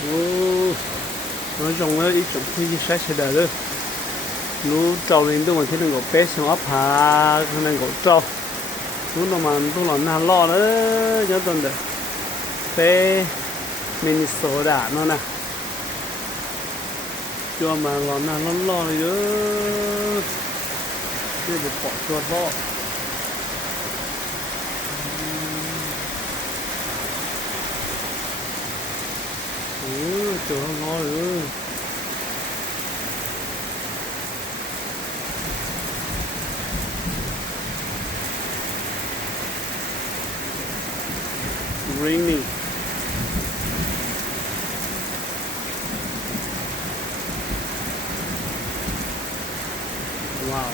Ồ, nói chung là ít chụp thì sẽ đời luôn. Nó trâu lên tôi mà thấy nó bé xong ấp hà cái này gỗ trâu. Nó mà tôi là nà lo đó nhớ tuần đấy. Bé Minnesota nó nè. Cho mà lo nà lo rồi đó. Cái được bỏ chuột bỏ. Trời ơi, ngon rồi. Raining. Wow.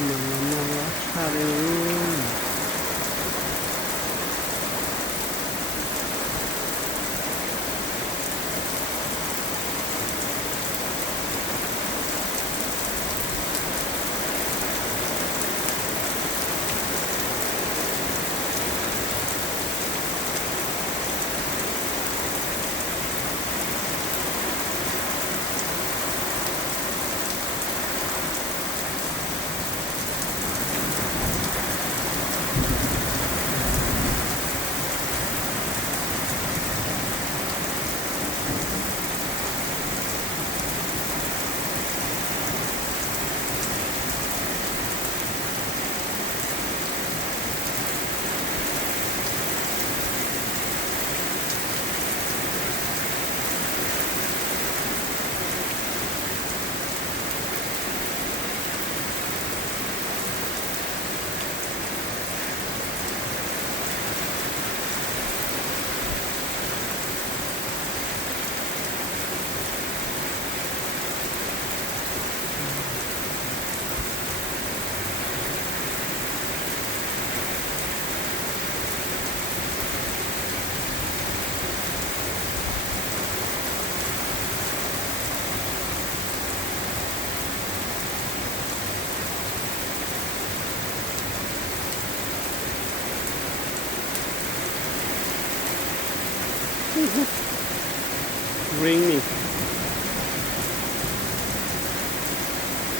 Nó xa đi. Raining.